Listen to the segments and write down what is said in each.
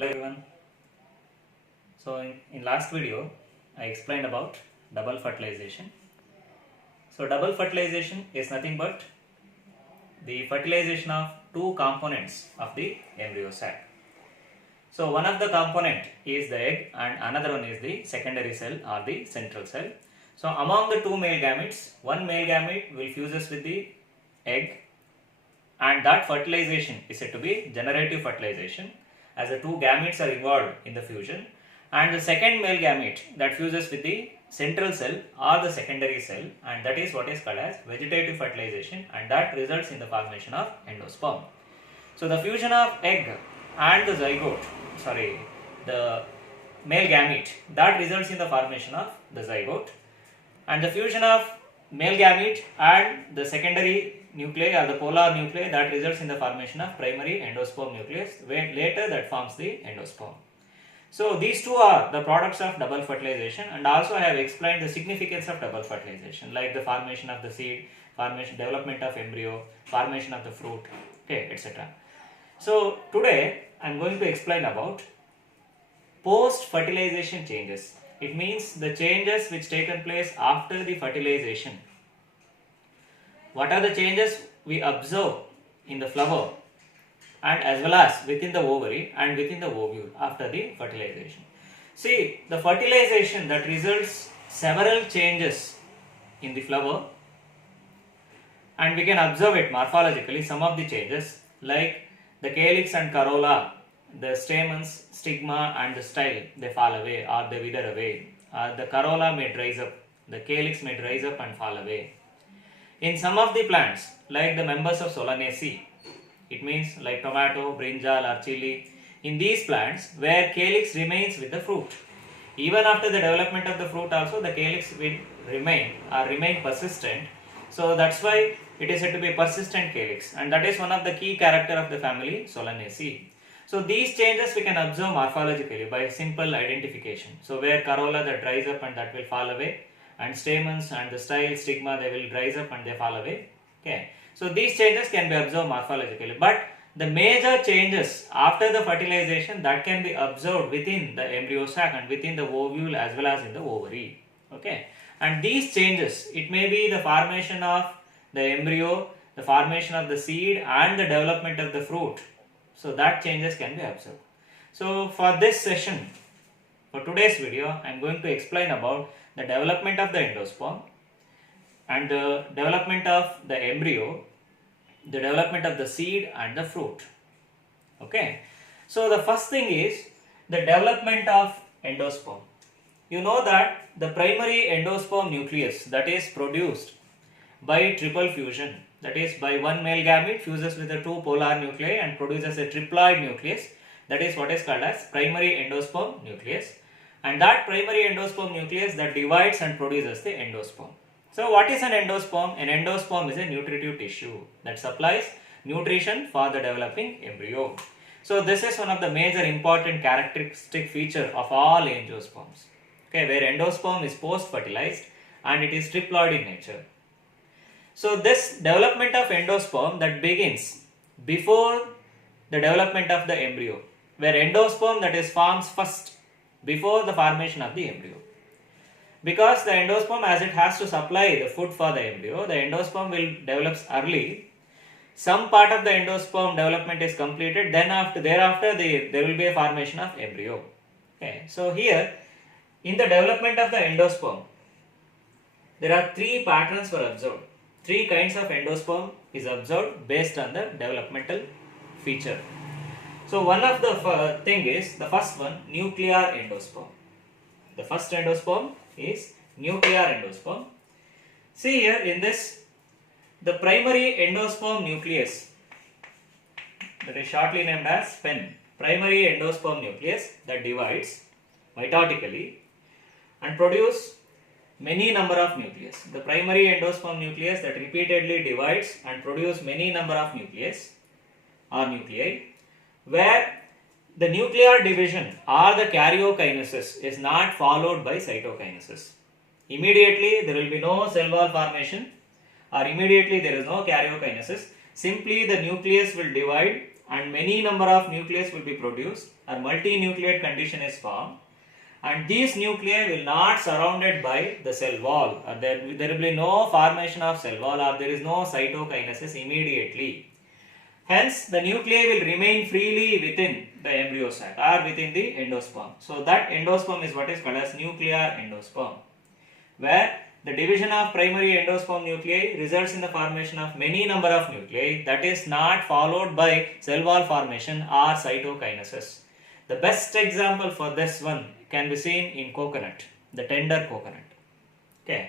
Hello everyone. So in last video I explained about double fertilization. So double fertilization is nothing but the fertilization of two components of the embryo sac. So one of the component is the egg and another one is the secondary cell or the central cell. So among the two male gametes, one male gamete will fuses with the egg, and that fertilization is said to be generative fertilization, as the two gametes are involved in the fusion, and the second male gamete that fuses with the central cell or the secondary cell, and that is what is called as vegetative fertilization, and that results in the formation of endosperm. So the fusion of egg and the the male gamete, that results in the formation of the zygote, and the fusion of male gamete and the secondary nuclei or the polar nuclei, that results in the formation of primary endosperm nucleus, where later that forms the endosperm. So these two are the products of double fertilization, and also I have explained the significance of double fertilization, like the formation of the seed, development of embryo, formation of the fruit, okay, etc. So today I am going to explain about post fertilization changes. It means the changes which taken place after the fertilization. What are the changes we observe in the flower and as well as within the ovary and within the ovule after the fertilization? See, the fertilization that results several changes in the flower, and we can observe it morphologically, some of the changes like the calyx and corolla, the stamens, stigma and the style, they fall away or they wither away. The corolla may dries up, the calyx may dries up and fall away. In some of the plants, like the members of Solanaceae, it means like tomato, brinjal or chili, in these plants where calyx remains with the fruit. Even after the development of the fruit also, the calyx will remain persistent. So that's why it is said to be a persistent calyx, and that is one of the key character of the family Solanaceae. So these changes we can observe morphologically by simple identification. So where corolla that dries up and that will fall away, and stamens and the style, stigma, they will dries up and they fall away. Okay. So these changes can be observed morphologically, but the major changes after the fertilization that can be observed within the embryo sac and within the ovule as well as in the ovary. Okay. And these changes, it may be the formation of the embryo, the formation of the seed and the development of the fruit. So that changes can be observed. So for this session, for today's video, I am going to explain about the development of the endosperm and the development of the embryo, the development of the seed and the fruit. Okay. So the first thing is the development of endosperm. You know that the primary endosperm nucleus that is produced by triple fusion, that is by one male gamete fuses with the two polar nuclei and produces a triploid nucleus, that is what is called as primary endosperm nucleus, and that primary endosperm nucleus that divides and produces the endosperm. So what is an endosperm? An endosperm is a nutritive tissue that supplies nutrition for the developing embryo. So this is one of the major important characteristic feature of all angiosperms, okay, where endosperm is post fertilized and it is triploid in nature. So this development of endosperm that begins before the development of the embryo, where endosperm that is forms first before the formation of the embryo. Because the endosperm, as it has to supply the food for the embryo, the endosperm will develop early. Some part of the endosperm development is completed, then thereafter there will be a formation of embryo. Okay. So here in the development of the endosperm, there are three patterns were observed. Three kinds of endosperm is observed based on the developmental feature. So one of the thing is the first one, nuclear endosperm. The first endosperm is nuclear endosperm. See here in this, the primary endosperm nucleus, that is shortly named as PEN, primary endosperm nucleus that divides mitotically and produce many number of nucleus. The primary endosperm nucleus that repeatedly divides and produce many number of nucleus or nuclei, where the nuclear division or the karyokinesis is not followed by cytokinesis. Immediately there will be no cell wall formation, or immediately there is no karyokinesis. Simply the nucleus will divide and many number of nucleus will be produced, a multinucleate condition is formed, and these nuclei will not surrounded by the cell wall, or there will be no formation of cell wall, or there is no cytokinesis immediately. Hence, the nuclei will remain freely within the embryo sac or within the endosperm. So that endosperm is what is called as nuclear endosperm, where the division of primary endosperm nuclei results in the formation of many number of nuclei that is not followed by cell wall formation or cytokinesis. The best example for this one can be seen in coconut, the tender coconut. Okay.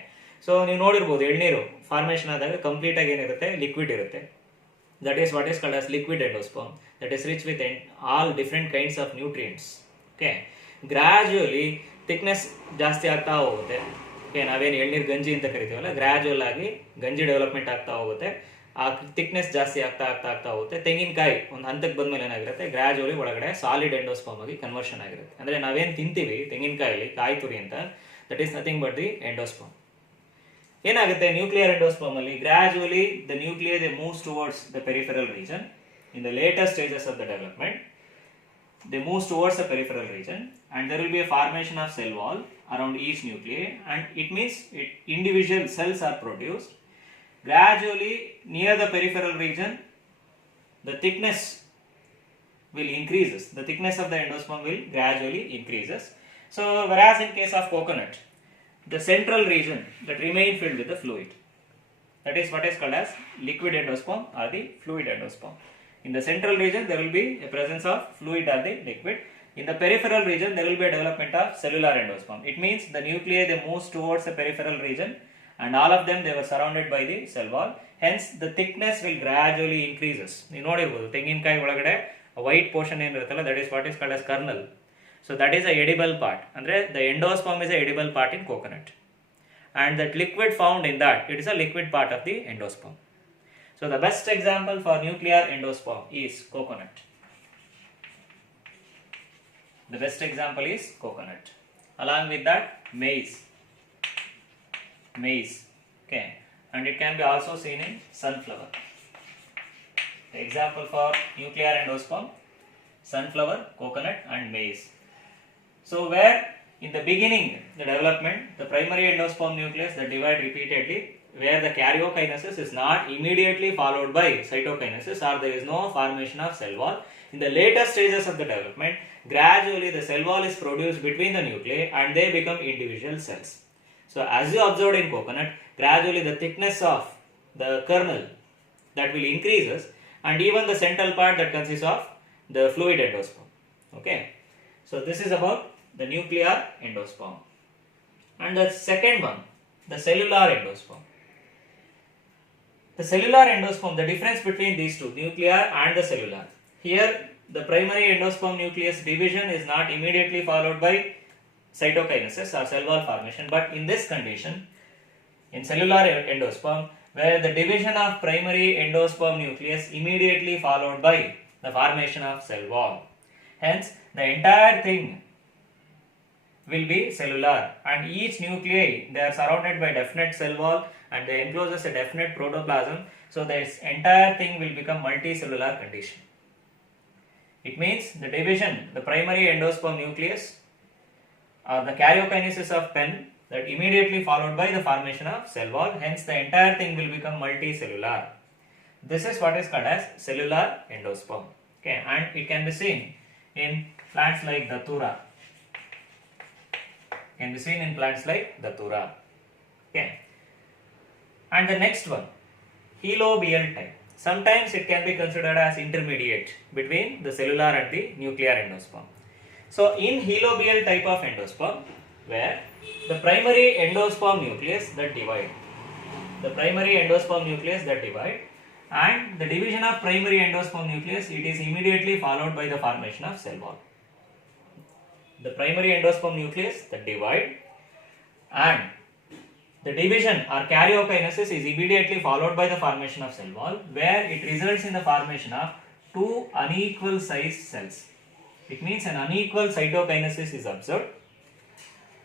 So ನೀವು ನೋಡಿರಬಹುದು ಎಳ್ನೀರು formation ಆದಾಗ complete ಆಗಿ ಏನಿರುತ್ತೆ liquid ಇರುತ್ತೆ. That is what is called as liquid endosperm, that is rich with all different kinds of nutrients. Okay. Gradually thickness ಜಾಸ್ತಿ ಆಗ್ತಾ ಹೋಗುತ್ತೆ. Okay, ನಾವೇನು ಎಳ್ನೀರು ಗಂಜಿ ಅಂತ ಕರಿತೀವಲ್ಲ, ಗ್ರಾಜುವಲ್ ಆಗಿ ಗಂಜಿ ಡೆವಲಪ್ಮೆಂಟ್ ಆಗ್ತಾ ಹೋಗುತ್ತೆ. ಆ ಥಿಕ್ನೆಸ್ ಜಾಸ್ತಿ ಆಗ್ತಾ ಹೋಗುತ್ತೆ. ತೆಂಗಿನಕಾಯಿ ಒಂದು ಹಂತಕ್ಕೆ ಬಂದ್ಮೇಲೆ ಏನಾಗಿರುತ್ತೆ, ಗ್ರಾಜುವಲಿ ಒಳಗಡೆ ಸಾಲಿಡ್ ಎಂಡೋಸ್ಪರ್ಮ್ ಆಗಿ ಕನ್ವರ್ಷನ್ ಆಗಿರುತ್ತೆ. ಅಂದರೆ ನಾವೇನು ತಿಂತೀವಿ ತೆಂಗಿನಕಾಯಲ್ಲಿ ಕಾಯಿ ತುರಿ ಅಂತ, that is nothing but the endosperm. ಏನಾಗುತ್ತೆ ನ್ಯೂಕ್ಲಿಯರ್ ಎಂಡೋಸ್ಪರ್ಮ್ ಅಲ್ಲಿ, gradually the nuclear they moves towards the peripheral region in the later stages of the development. They moves towards the peripheral region, and there will be a formation of cell wall around each nuclei, and it means individual cells are produced. Gradually near the peripheral region the thickness will increases, the thickness of the endosperm will gradually increases. So whereas in case of coconut, the central region that remain filled with the fluid, that is what is called as liquid endosperm or the fluid endosperm. In the central region there will be a presence of fluid or the liquid. In the peripheral region there will be a development of cellular endosperm. It means the nuclei they moves towards the peripheral region, and all of them they were surrounded by the cell wall. Hence the thickness will gradually increases. You ನೋಡಿರಬಹುದು ತೆಂಗಿನಕಾಯಿ ಒಳಗಡೆ white portion ಏನಿರುತ್ತಲ್ಲ, that is what is called as kernel. So that is a edible part. Andre the endosperm is a edible part in coconut, and that liquid found in that, it is a liquid part of the endosperm. So the best example for nuclear endosperm is coconut. The best example is coconut. Along with that, maize. Okay, and it can be also seen in sunflower. The example for nuclear endosperm: sunflower, coconut, and maize. So where in the beginning the development, the primary endosperm nucleus that divide repeatedly, where the karyokinesis is not immediately followed by cytokinesis, or there is no formation of cell wall. In the later stages of the development, gradually the cell wall is produced between the nuclei and they become individual cells. So as you observed in coconut, gradually the thickness of the kernel that will increases, and even the central part that consists of the fluid endosperm. Okay, so this is about the nuclear endosperm. And the second one, the cellular endosperm. The cellular endosperm, the difference between these two, nuclear and the cellular. Here the primary endosperm nucleus division is not immediately followed by cytokinesis or cell wall formation, but in this condition, in cellular endosperm, where the division of primary endosperm nucleus immediately followed by the formation of cell wall. Hence the entire thing will be cellular, and each nuclei they are surrounded by definite cell wall and they encloses a definite protoplasm. So this entire thing will become multicellular condition. It means the division, the primary endosperm nucleus or the karyokinesis of PEN that immediately followed by the formation of cell wall. Hence the entire thing will become multicellular. This is what is called as cellular endosperm. Okay, and it can be seen in plants like datura. Can be seen in plants like datura. Okay, and the next one, helobial type. Sometimes it can be considered as intermediate between the cellular and the nuclear endosperm. So in helobial type of endosperm, where the primary endosperm nucleus that divide, and the division of primary endosperm nucleus, it is immediately followed by the formation of cell wall. The primary endosperm nucleus that divide, and the division or karyokinesis is immediately followed by the formation of cell wall, where it results in the formation of two unequal sized cells. It means an unequal cytokinesis is observed.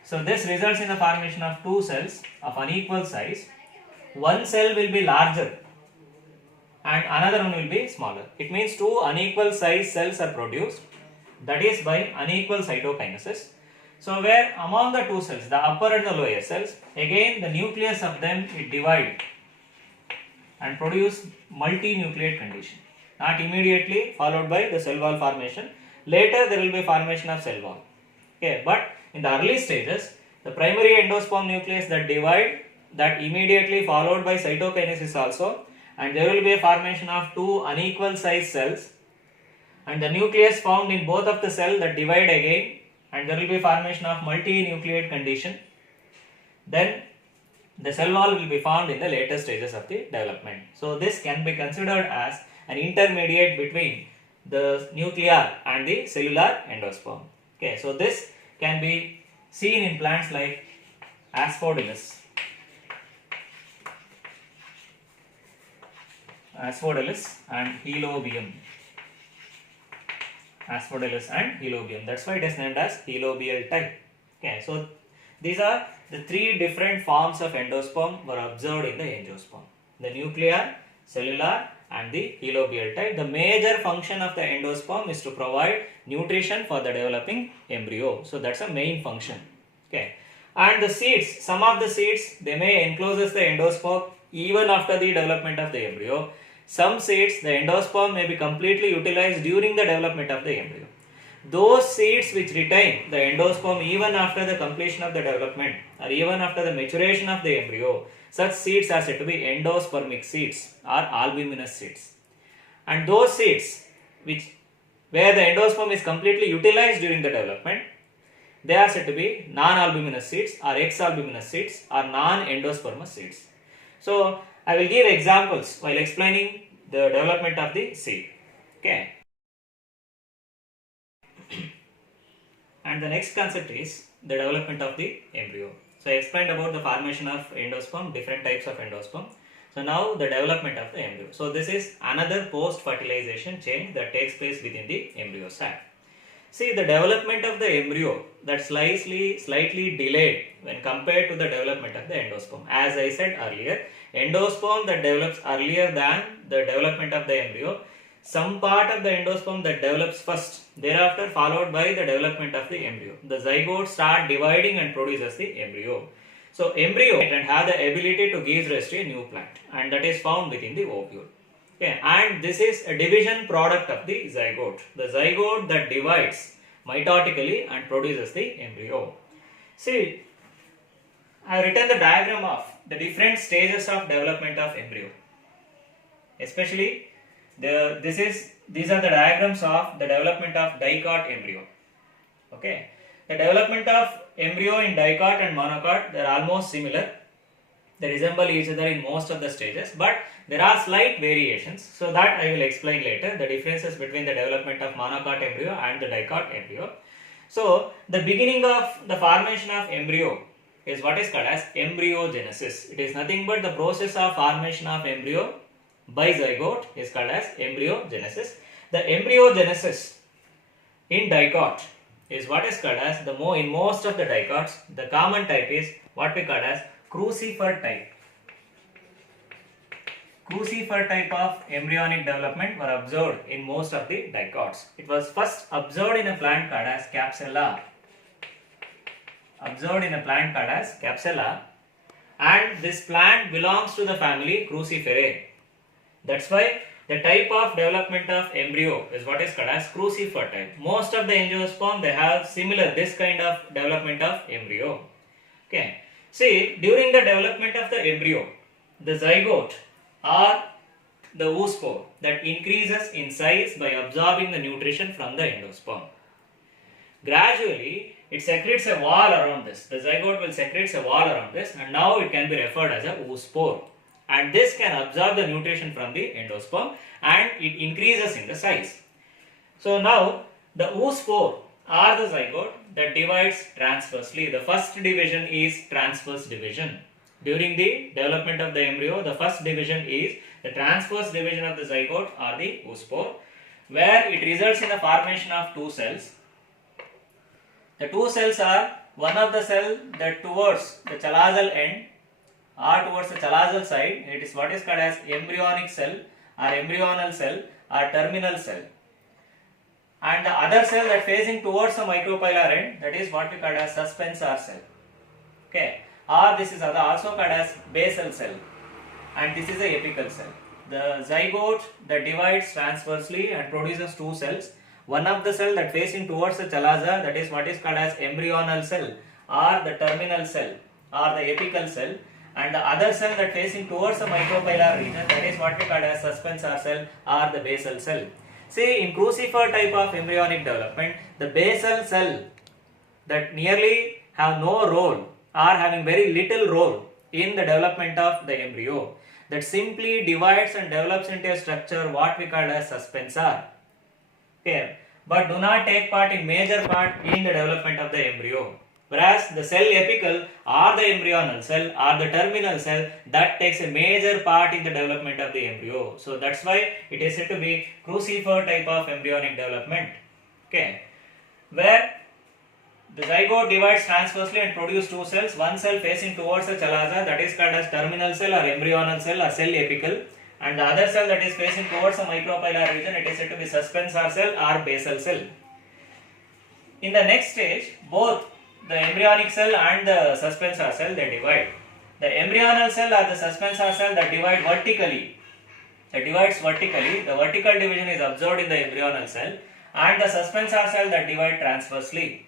So this results in the formation of two cells of unequal size. One cell will be larger and another one will be smaller. It means two unequal size cells are produced, that is by unequal cytokinesis. So where among the two cells, the upper and the lower cells, again the nucleus of them it divide and produce multinucleate condition, not immediately followed by the cell wall formation. Later there will be formation of cell wall. Okay, but in the early stages, the primary endosperm nucleus that divide, that immediately followed by cytokinesis also, and there will be a formation of two unequal size cells, and the nucleus found in both of the cell that divide again, and there will be formation of multinucleate condition. Then the cell wall will be found in the later stages of the development. So this can be considered as an intermediate between the nuclear and the cellular endosperm. Okay, so this can be seen in plants like Asphodelus and Helobium. Asphodelus and Helobium. That's why it is named as Helobial type. Okay, so these are the three different forms of endosperm were observed in the angiosperm: the nuclear, cellular, and the Helobial type. The major function of the endosperm is to provide nutrition for the developing embryo. So that's a main function. Okay, and the seeds, some of the seeds they may enclose the endosperm even after the development of the embryo. Some seeds, the endosperm may be completely utilized during the development of the embryo. Those seeds which retain the endosperm even after the completion of the development or even after the maturation of the embryo, such seeds are said to be endospermic seeds or albuminous seeds. And those seeds where the endosperm is completely utilized during the development, they are said to be non-albuminous seeds or ex-albuminous seeds or non-endospermous seeds. So I will give examples while explaining the development of the seed. Okay. And the next concept is the development of the embryo. So I explained about the formation of endosperm, different types of endosperm. So now the development of the embryo. So this is another post-fertilization change that takes place within the embryo sac. See, the development of the embryo that slightly delayed when compared to the development of the endosperm. As I said earlier, endosperm that develops earlier than the development of the embryo, some part of the endosperm that develops first, thereafter followed by the development of the embryo. The zygote start dividing and produces the embryo. So embryo and have the ability to give rise to a new plant, and that is found within the ovule. Okay, and this is a division product of the zygote. The zygote that divides mitotically and produces the embryo. See, I have written the diagram of the different stages of development of embryo. Especially, these are the diagrams of the development of dicot embryo. Okay, the development of embryo in dicot and monocot, they are almost similar. They resemble each other in most of the stages, but there are slight variations. So that I will explain later, the differences between the development of monocot embryo and the dicot embryo. So the beginning of the formation of embryo is what is called as embryogenesis. It is nothing but the process of formation of embryo by zygote is called as embryogenesis. The embryogenesis in dicot is what is called as in most of the dicots, the common type is what we call as crucifer type. Crucifer type of embryonic development were observed in most of the dicots. It was first observed in a plant called as Capsella. And this plant belongs to the family Cruciferae. That's why the type of development of embryo is what is called as crucifer type. Most of the angiosperm they have similar this kind of development of embryo. Okay. See, during the development of the embryo, the zygote or the oospore that increases in size by absorbing the nutrition from the endosperm. Gradually, it secretes a wall around this. The zygote will secrete a wall around this, and now it can be referred as a oospore. And this can absorb the nutrition from the endosperm and it increases in the size. So now the oospore or the zygote that divides transversely. The first division is transverse division. During the development of the embryo, the first division is the transverse division of the zygote or the oospore, where it results in the formation of two cells. The two cells are one of the cell that towards the chalazal end or towards the chalazal side, it is what is called as embryonic cell, or embryonal cell or terminal cell. And the other cell that facing towards the micropylar end, that is what we call as suspensor cell. Okay, or this is also called as basal cell, and this is a apical cell. The zygote that divides transversely and produces two cells. One of the cell that facing towards the chalaza, that is what is called as embryonal cell or the terminal cell or the apical cell, and the other cell that facing towards the micropylar region, that is what we call as suspensor cell or the basal cell. See, in crucifer type of embryonic development, the basal cell that nearly have no role or having very little role in the development of the embryo, that simply divides and develops into a structure what we call as suspensor. Okay, but do not take part in major part in the development of the embryo. Whereas the cell apical or the embryonal cell or the terminal cell, that takes a major part in the development of the embryo. So that's why it is said to be crucifer type of embryonic development. Okay, where the zygote divides transversely and produces two cells, one cell facing towards the chalaza, that is called as terminal cell or embryonal cell or cell apical, and the other cell that is facing towards the micropylar region, it is said to be suspensor cell or basal cell. In the next stage, both the embryonic cell and the suspensor cell, they divide. The embryonal cell or the suspensor cell that divide vertically, that divides vertically, the vertical division is observed in the embryonal cell, and the suspensor cell that divide transversely.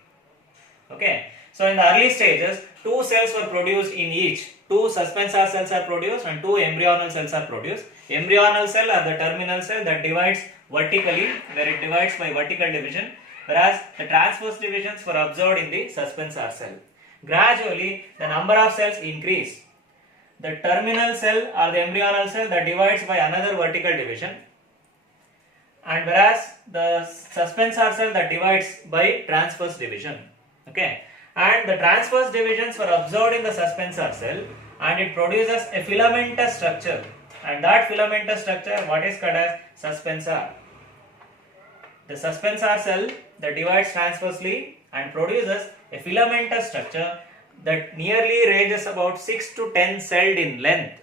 Okay, so in the early stages, two cells were produced in each. Two suspensor cells are produced and two embryonal cells are produced. Embryonal cell or the terminal cell that divides vertically, where it divides by vertical division, whereas the transverse divisions were observed in the suspensor cell. Gradually, the number of cells increase. The terminal cell or the embryonal cell that divides by another vertical division, and whereas the suspensor cell that divides by transverse division. Okay, and the transverse divisions were observed in the suspensor cell, and it produces a filamentous structure, and that filamentous structure what is called as suspensor. The suspensor cell that divides transversely and produces a filamentous structure that nearly ranges about 6 to 10 celled in length,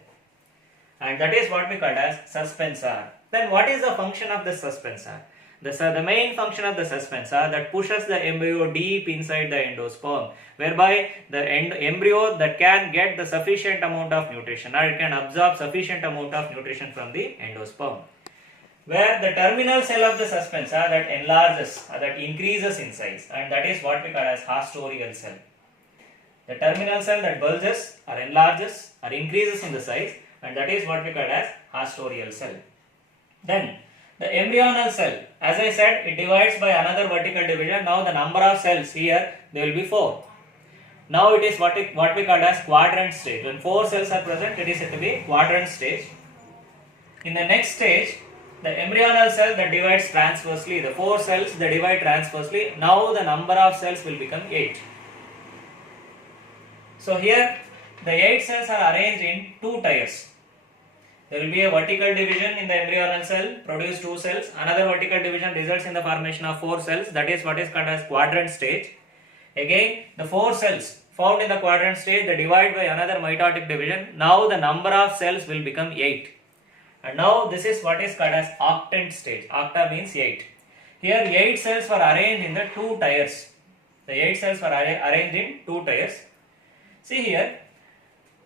and that is what we call as suspensor. Then what is the function of the suspensor? The main function of the suspensor that pushes the embryo deep inside the endosperm, whereby the embryo that can get the sufficient amount of nutrition, or it can absorb sufficient amount of nutrition from the endosperm. Where the terminal cell of the suspensor that enlarges or that increases in size, and that is what we call as haustorial cell. The terminal cell that bulges or enlarges or increases in the size, and that is what we call as haustorial cell. Then the embryonal cell, as I said, it divides by another vertical division. Now the number of cells here, there will be 4. Now it is what we call as quadrant stage. When 4 cells are present, it is said to be quadrant stage. In the next stage, the embryonal cell that divides transversely, the 4 cells that divide transversely, now the number of cells will become 8. So here the 8 cells are arranged in 2 tiers. There will be a vertical division in the embryonal cell, produce 2 cells. Another vertical division results in the formation of 4 cells. That is what is called as quadrant stage. Again, the 4 cells found in the quadrant stage, they divide by another mitotic division. Now the number of cells will become 8. And now this is what is called as octant stage. Octa means 8. Here 8 cells were arranged in the 2 tiers. The 8 cells were arranged in 2 tiers. See here,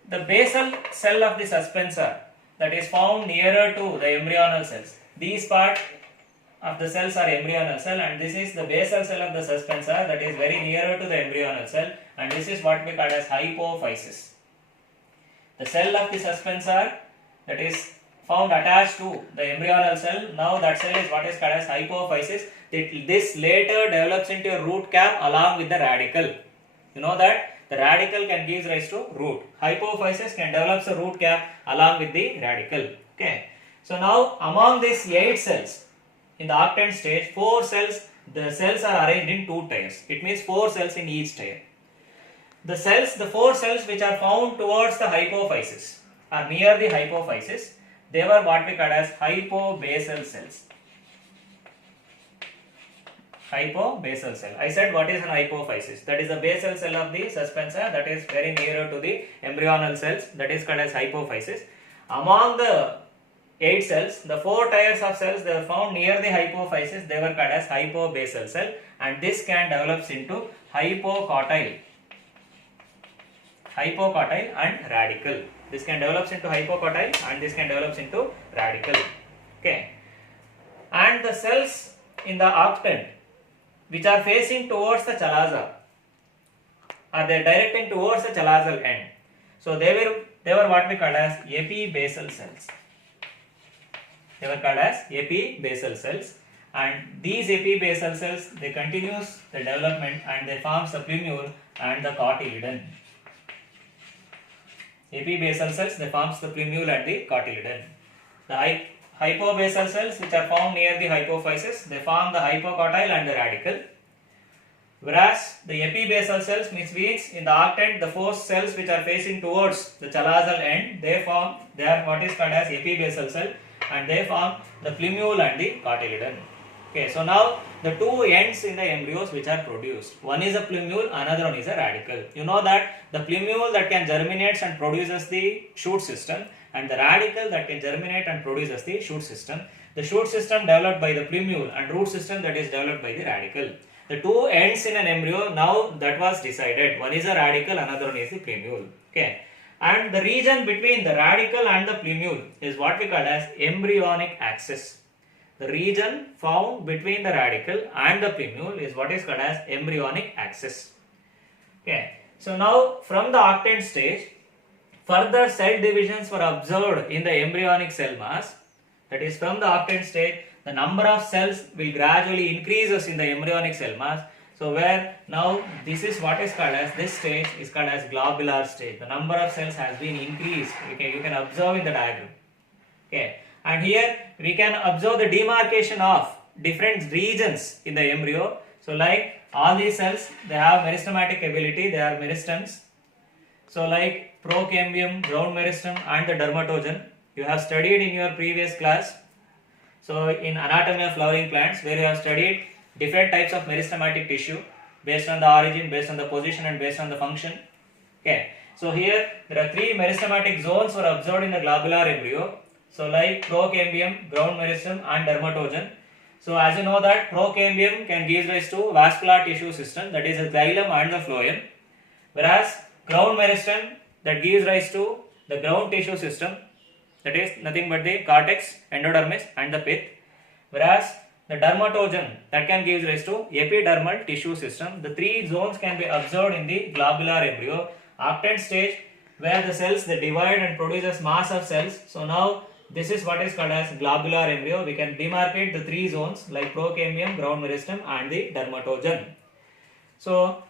the basal cell of the suspensor that is found nearer to the embryonal cells. These part of the cells are embryonal cell, and this is the basal cell of the suspensor that is very nearer to the embryonal cell, and this is what we call as hypophysis. The cell of the suspensor that is found attached to the embryonal cell, now that cell is what is called as hypophysis. This later develops into a root cap along with the radicle. You know that the radicle can give rise to root. Hypophysis can develop a root cap along with the radicle. Okay. So now among these 8 cells in the octant stage, 4 cells, the cells are arranged in 2 tiers. It means 4 cells in each tier. The 4 cells which are found towards the hypophysis or near the hypophysis, they were what we call as hypobasal cells. Hypobasal cell. I said what is an hypophysis? That is the basal cell of the suspensor that is very nearer to the embryonal cells, that is called as hypophysis. Among the 8 cells. The 4 tiers of cells they were found near the hypophysis. They were called as hypobasal cell, and this can develop into hypocotyle and radical. This can develop into hypocotyle and this can develop into radical. Okay. And the cells in the octant which are facing towards the chalaza, or they are directing towards the chalaza end. So they were what we call as epibasal cells. They were called as epibasal cells, and these epibasal cells they continues the development and they forms the plumule and the cotyledon. Epibasal cells they forms the plumule and the cotyledon. The hypobasal cells which are found near the hypophysis they form the hypocotyle and the radical. Whereas the epibasal cells, which means in the octant the 4 cells which are facing towards the chalazal end, they are what is called as epibasal cell, and they form the plumule and the cotyledon. Okay, so now the 2 ends in the embryos which are produced. One is a plumule, another one is a radical. You know that the plumule that can germinate and produces the shoot system, and the radical that can germinate and produces the shoot system. The shoot system developed by the plumule and root system that is developed by the radical. The 2 ends in an embryo, now that was decided. One is a radical, another one is the plumule. Okay. And the region between the radical and the plumule is what we call as embryonic axis. The region found between the radical and the plumule is what is called as embryonic axis. Okay. So now from the octant stage, further cell divisions were observed in the embryonic cell mass. That is, from the octant stage, the number of cells will gradually increases in the embryonic cell mass. So where now this is what is called as, this stage is called as globular stage. The number of cells has been increased. Okay, you can observe in the diagram. Okay, and here we can observe the demarcation of different regions in the embryo. So like all these cells, they have meristematic ability, they are meristems. So like procambium, ground meristem and the dermatogen, you have studied in your previous class. So in anatomy of flowering plants, where you have studied different types of meristematic tissue based on the origin, based on the position and based on the function. Okay. So here there are 3 meristematic zones were observed in the globular embryo. So like procambium, ground meristem and dermatogen. So as you know that procambium can give rise to vascular tissue system, that is the xylem and the phloem. Whereas ground meristem that gives rise to the ground tissue system, that is nothing but the cortex, endodermis and the pith. Whereas the dermatogen that can give rise to epidermal tissue system. The 3 zones can be observed in the globular embryo. Octant stage where the cells they divide and produces mass of cells. So now this is what is called as globular embryo. We can demarcate the 3 zones like procambium, ground meristem and the dermatogen. So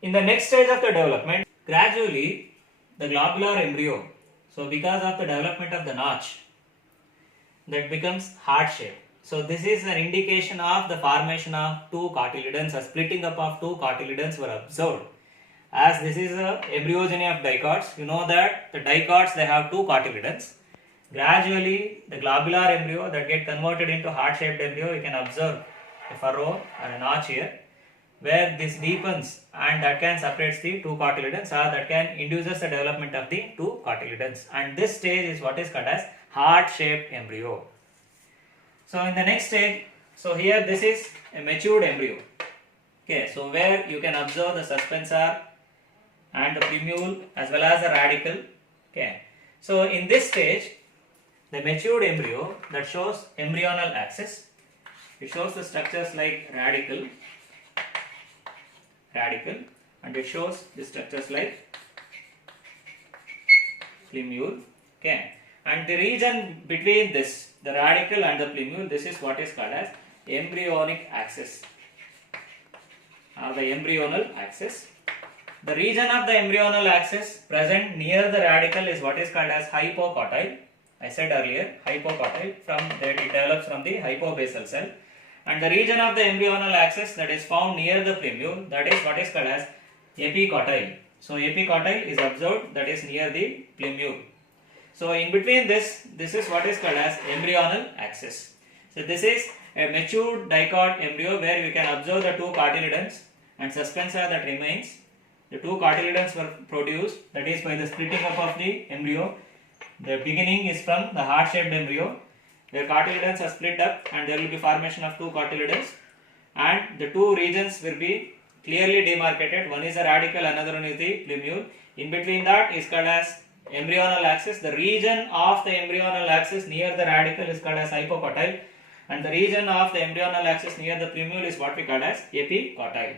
in the next stage of the development, gradually the globular embryo, so because of the development of the notch, that becomes heart shape. So this is an indication of the formation of 2 cotyledons, a splitting up of 2 cotyledons were observed. As this is a embryogeny of dicots, you know that the dicots they have 2 cotyledons. Gradually the globular embryo that get converted into heart shaped embryo, you can observe a furrow and a notch here, where this deepens and that can separates the 2 cotyledons, or that can induces the development of the 2 cotyledons, and this stage is what is called as heart shaped embryo. So in the next stage, so here this is a matured embryo. Okay, so where you can observe the suspensor and the plumule as well as the radical. Okay, so in this stage, the matured embryo that shows embryonal axis, it shows the structures like radical, and it shows the structures like plumule. Okay, and the region between this, the radical and the plumule, this is what is called as embryonic axis, or the embryonal axis. The region of the embryonal axis present near the radical is what is called as hypocotyle. I said earlier, hypocotyle, from that it develops from the hypobasal cell. And the region of the embryonal axis that is found near the plumule, that is what is called as epicotyle. So epicotyle is observed, that is near the plumule. So in between this is what is called as embryonal axis. So this is a matured dicot embryo where we can observe the 2 cotyledons and suspensor that remains. The 2 cotyledons were produced, that is by the splitting up of the embryo. The beginning is from the heart shaped embryo, where cotyledons are split up and there will be formation of two cotyledons, and the two regions will be clearly demarcated. One is the radicle, another one is the plumule. In between that is called as embryonal axis. The region of the embryonal axis near the radicle is called as hypocotyle, and the region of the embryonal axis near the plumule is what we call as epicotyle.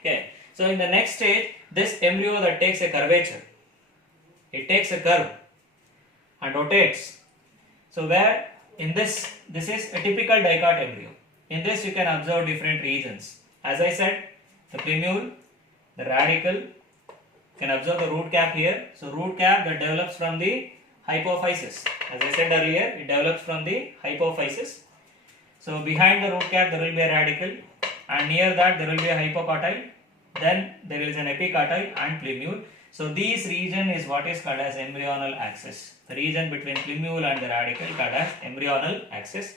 Okay. So in the next stage, this embryo that takes a curvature, it takes a curve and rotates. So where in this is a typical dicot embryo. In this you can observe different regions. As I said, the plumule, the radicle, you can observe the root cap here. So root cap that develops from the hypophysis. As I said earlier, it develops from the hypophysis. So behind the root cap there will be a radicle, and near that there will be a hypocotyle. Then there is an epicotyle and plumule. So this region is what is called as embryonal axis. The region between plumule and the radicle called as embryonal axis.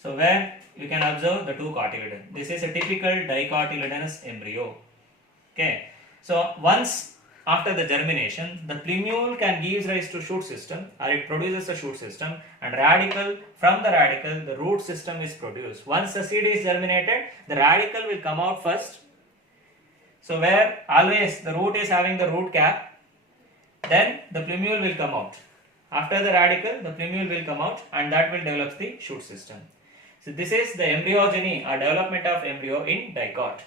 So where you can observe the two cotyledons. This is a typical dicotyledonous embryo. Okay. So once after the germination, the plumule can give rise to shoot system, or it produces a shoot system, and from the radicle the root system is produced. Once the seed is germinated, the radicle will come out first. So where always the root is having the root cap, then the plumule will come out. After the radicle, the plumule will come out, and that will develop the shoot system. So this is the embryogeny or development of embryo in dicot.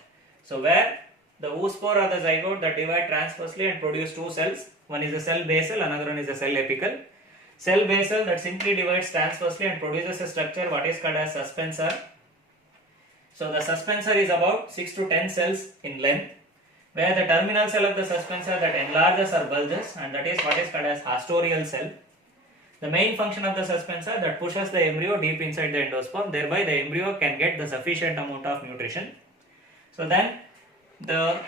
So where the oospore or the zygote that divide transversely and produce two cells. One is the cell basal, another one is the cell apical. Cell basal that simply divides transversely and produces a structure what is called as suspensor. So the suspensor is about 6 to 10 cells in length, where the terminal cell of the suspensor that enlarges or bulges, and that is what is called as haustorial cell. The main function of the suspensor that pushes the embryo deep inside the endosperm, thereby the embryo can get the sufficient amount of nutrition. So then the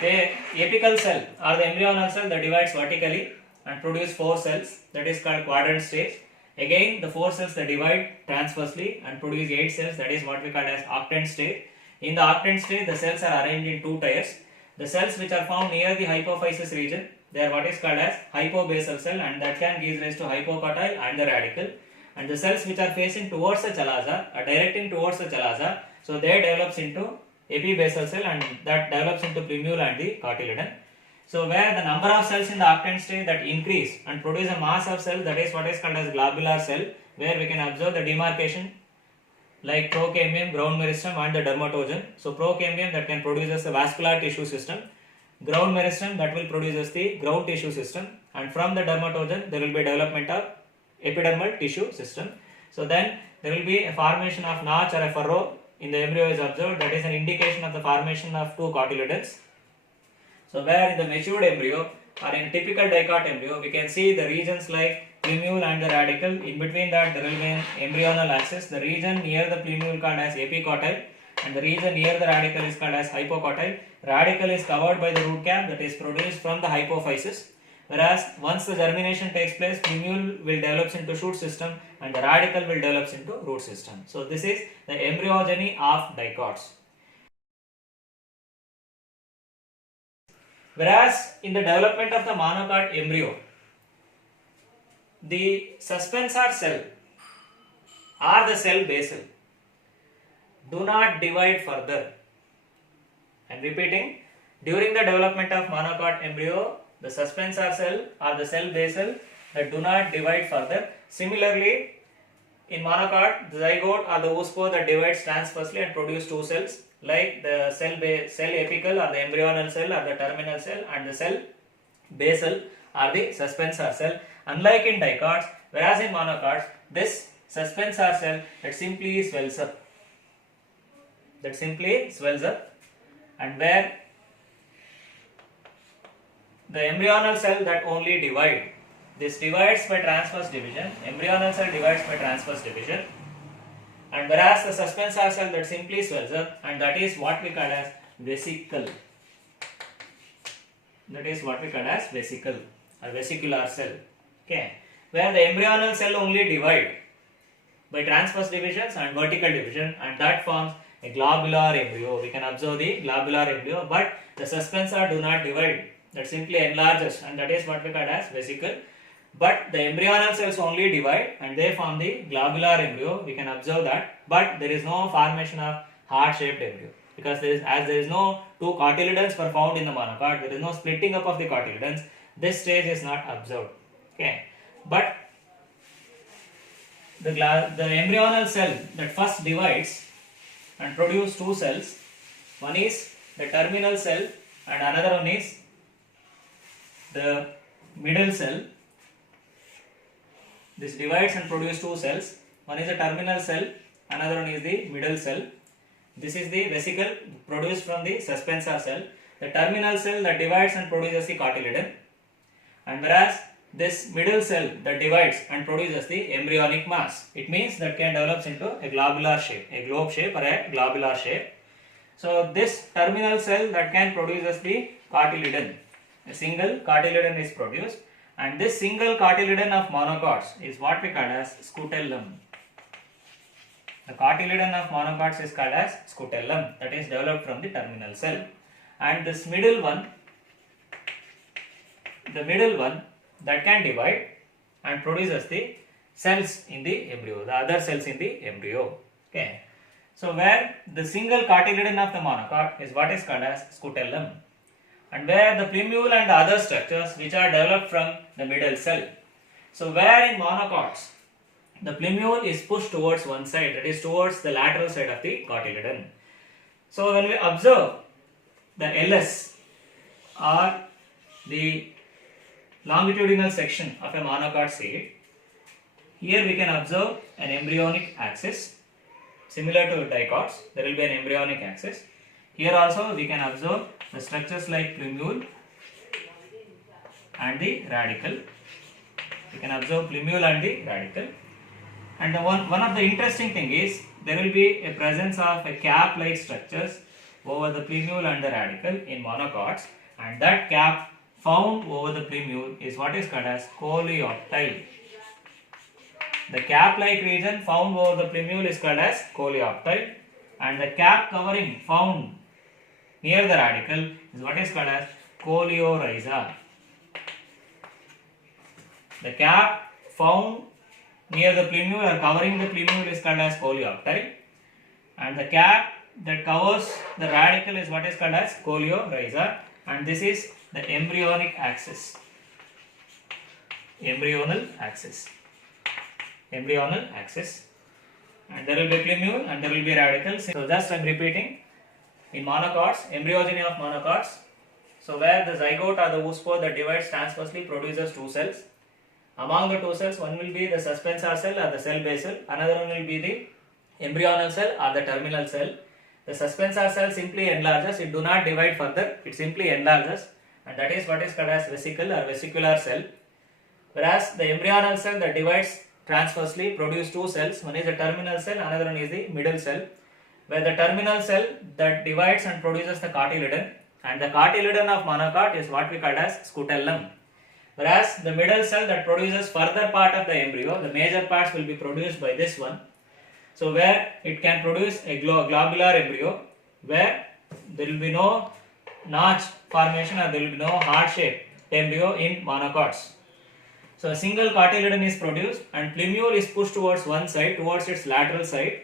apical cell or the embryonal cell that divides vertically and produce 4 cells, that is called quadrant stage. Again the 4 cells that divide transversely and produce 8 cells, that is what we call as octant stage. In the octant stage the cells are arranged in 2 tiers. The cells which are found near the hypophysis region, they are what is called as hypobasal cell, and that can give rise to hypocotyle and the radicle. And the cells which are facing towards the chalaza are directing towards the chalaza, so they develops into epibasal cell, and that develops into plumule and the cotyledon. So where the number of cells in the octant stage that increase and produce a mass of cells, that is what is called as globular cell, where we can observe the demarcation like procambium, ground meristem and the dermatogen. So procambium that can produce the vascular tissue system, ground meristem that will produce the ground tissue system, and from the dermatogen there will be development of epidermal tissue system. So then there will be a formation of notch or a furrow in the embryo is observed, that is an indication of the formation of two cotyledons. So where in the matured embryo or in typical dicot embryo we can see the regions like plumule and the radicle. In between that there will be an embryonal axis. The region near the plumule called as epicotyle, and the region near the radicle is called as hypocotyle. Radicle is covered by the root cap that is produced from the hypophysis. Whereas once the germination takes place, plumule will develop into shoot system and the radicle will develop into root system. So this is the embryogeny of dicots. Whereas in the development of the monocot embryo, the suspensor cell or the cell basal do not divide further. I am repeating, during the development of monocot embryo, the suspensor cell or the cell basal that do not divide further. Similarly, in monocot, the zygote or the oospore that divides transversely and produce 2 cells, like the cell apical or the embryonal cell or the terminal cell, and the cell basal or the suspensor cell. Unlike in dicots, whereas in monocots, this suspensor cell that simply swells up. And where the embryonal cell that only divide, this divides by transverse division, embryonal cell divides by transverse division, and whereas the suspensor cell that simply swells up, and that is what we call as vesicle. That is what we call as vesicle or vesicular cell. Okay, where the embryonal cell only divide by transverse divisions and vertical division, and that forms a globular embryo. We can observe the globular embryo, but the suspensor do not divide, that simply enlarges, and that is what we call as vesicle. but the embryonal cells only divide and they form the globular embryo. We can observe that, but there is no formation of heart-shaped embryo because there is no two cotyledons were found in the monocot. There is no splitting up of the cotyledons. This stage is not observed. Okay, but the embryonal cell that first divides and produce two cells. One is the terminal cell and another one is the middle cell. This divides and produces two cells. One is the terminal cell, another one is the middle cell. This is the vesicle produced from the suspensor cell. The terminal cell that divides and produces the cotyledon, and whereas this middle cell that divides and produces the embryonic mass. It means that can develops into a globular shape, a globe shape or a globular shape. So this terminal cell that can produces the cotyledon. A single cotyledon is produced, and this single cotyledon of monocots is what we call as scutellum. The cotyledon of monocots is called as scutellum, that is developed from the terminal cell. And this middle one, that can divide and produces the cells in the embryo, the other cells in the embryo. Okay. So where the single cotyledon of the monocot is what is called as scutellum, and where the plumule and other structures which are developed from the middle cell. So where in monocots the plumule is pushed towards one side, that is towards the lateral side of the cotyledon. So when we observe the LS or the longitudinal section of a monocot seed, here we can observe an embryonic axis similar to dicots. There will be an embryonic axis. Here also we can observe the structures like plumule and the radicle. We can observe plumule and the radicle. And one of the interesting thing is there will be a presence of a cap-like structures over the plumule and the radicle in monocots, and that cap found over the plumule is what is called as coleoptile. The cap-like region found over the plumule is called as coleoptile, and the cap covering found near the radicle is what is called as coleorhiza. The cap found near the plumule or covering the plumule is called as coleoptile, and the cap that covers the radicle is what is called as coleorhiza, and this is the embryonic axis. Embryonal axis. And there will be plumule and there will be radicals. So just I am repeating. In monocots, embryogeny of monocots. So where the zygote or the oospore that divides transversely produces two cells. Among the two cells, one will be the suspensor cell or the cell base cell. Another one will be the embryonal cell or the terminal cell. The suspensor cell simply enlarges. It do not divide further. It simply enlarges, and that is what is called as vesicle or vesicular cell. Whereas the embryonal cell that divides transversely produce two cells. One is the terminal cell, another one is the middle cell. Where the terminal cell that divides and produces the cotyledon, and the cotyledon of monocot is what we call as scutellum. Whereas the middle cell that produces further part of the embryo, the major parts will be produced by this one. So where it can produce a globular embryo, where there will be no notch formation or there will be no heart-shaped embryo in monocots. So a single cotyledon is produced and plumule is pushed towards one side, towards its lateral side.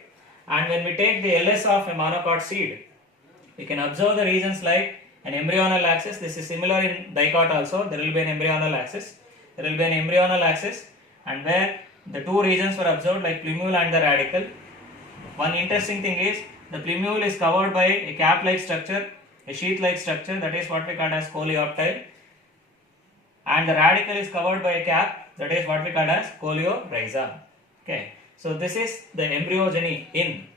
And when we take the LS of a monocot seed, we can observe the regions like an embryonal axis. This is similar in dicot also. There will be an embryonal axis. And where the two regions were observed like plumule and the radicle. One interesting thing is the plumule is covered by a cap-like structure, a sheath-like structure, that is what we call as coleoptile. And the radicle is covered by a cap, that is what we call as coleorhiza. Okay. So this is the embryogeny in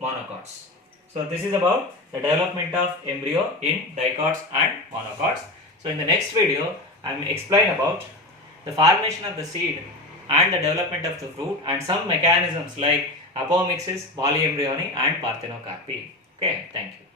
monocots. So this is about the development of embryo in dicots and monocots. So in the next video, I will explain about the formation of the seed and the development of the fruit and some mechanisms like apomixis, polyembryony and parthenocarpy. Okay, thank you.